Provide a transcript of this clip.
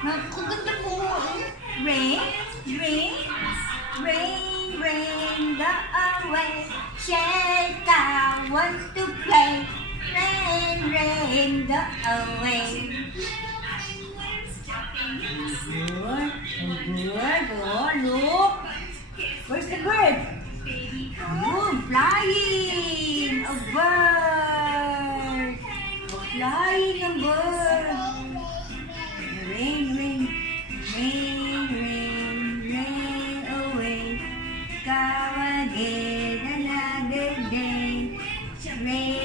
Nakaganda po. Rain, rain, rain, rain, go away. Shelta wants to play. Rain, rain, go away. Good, good, oh, look. Where's the bird? Oh, flying! A bird! Oh, flying a bird! Rain, rain, rain, rain, rain away. Come again another day. Rain.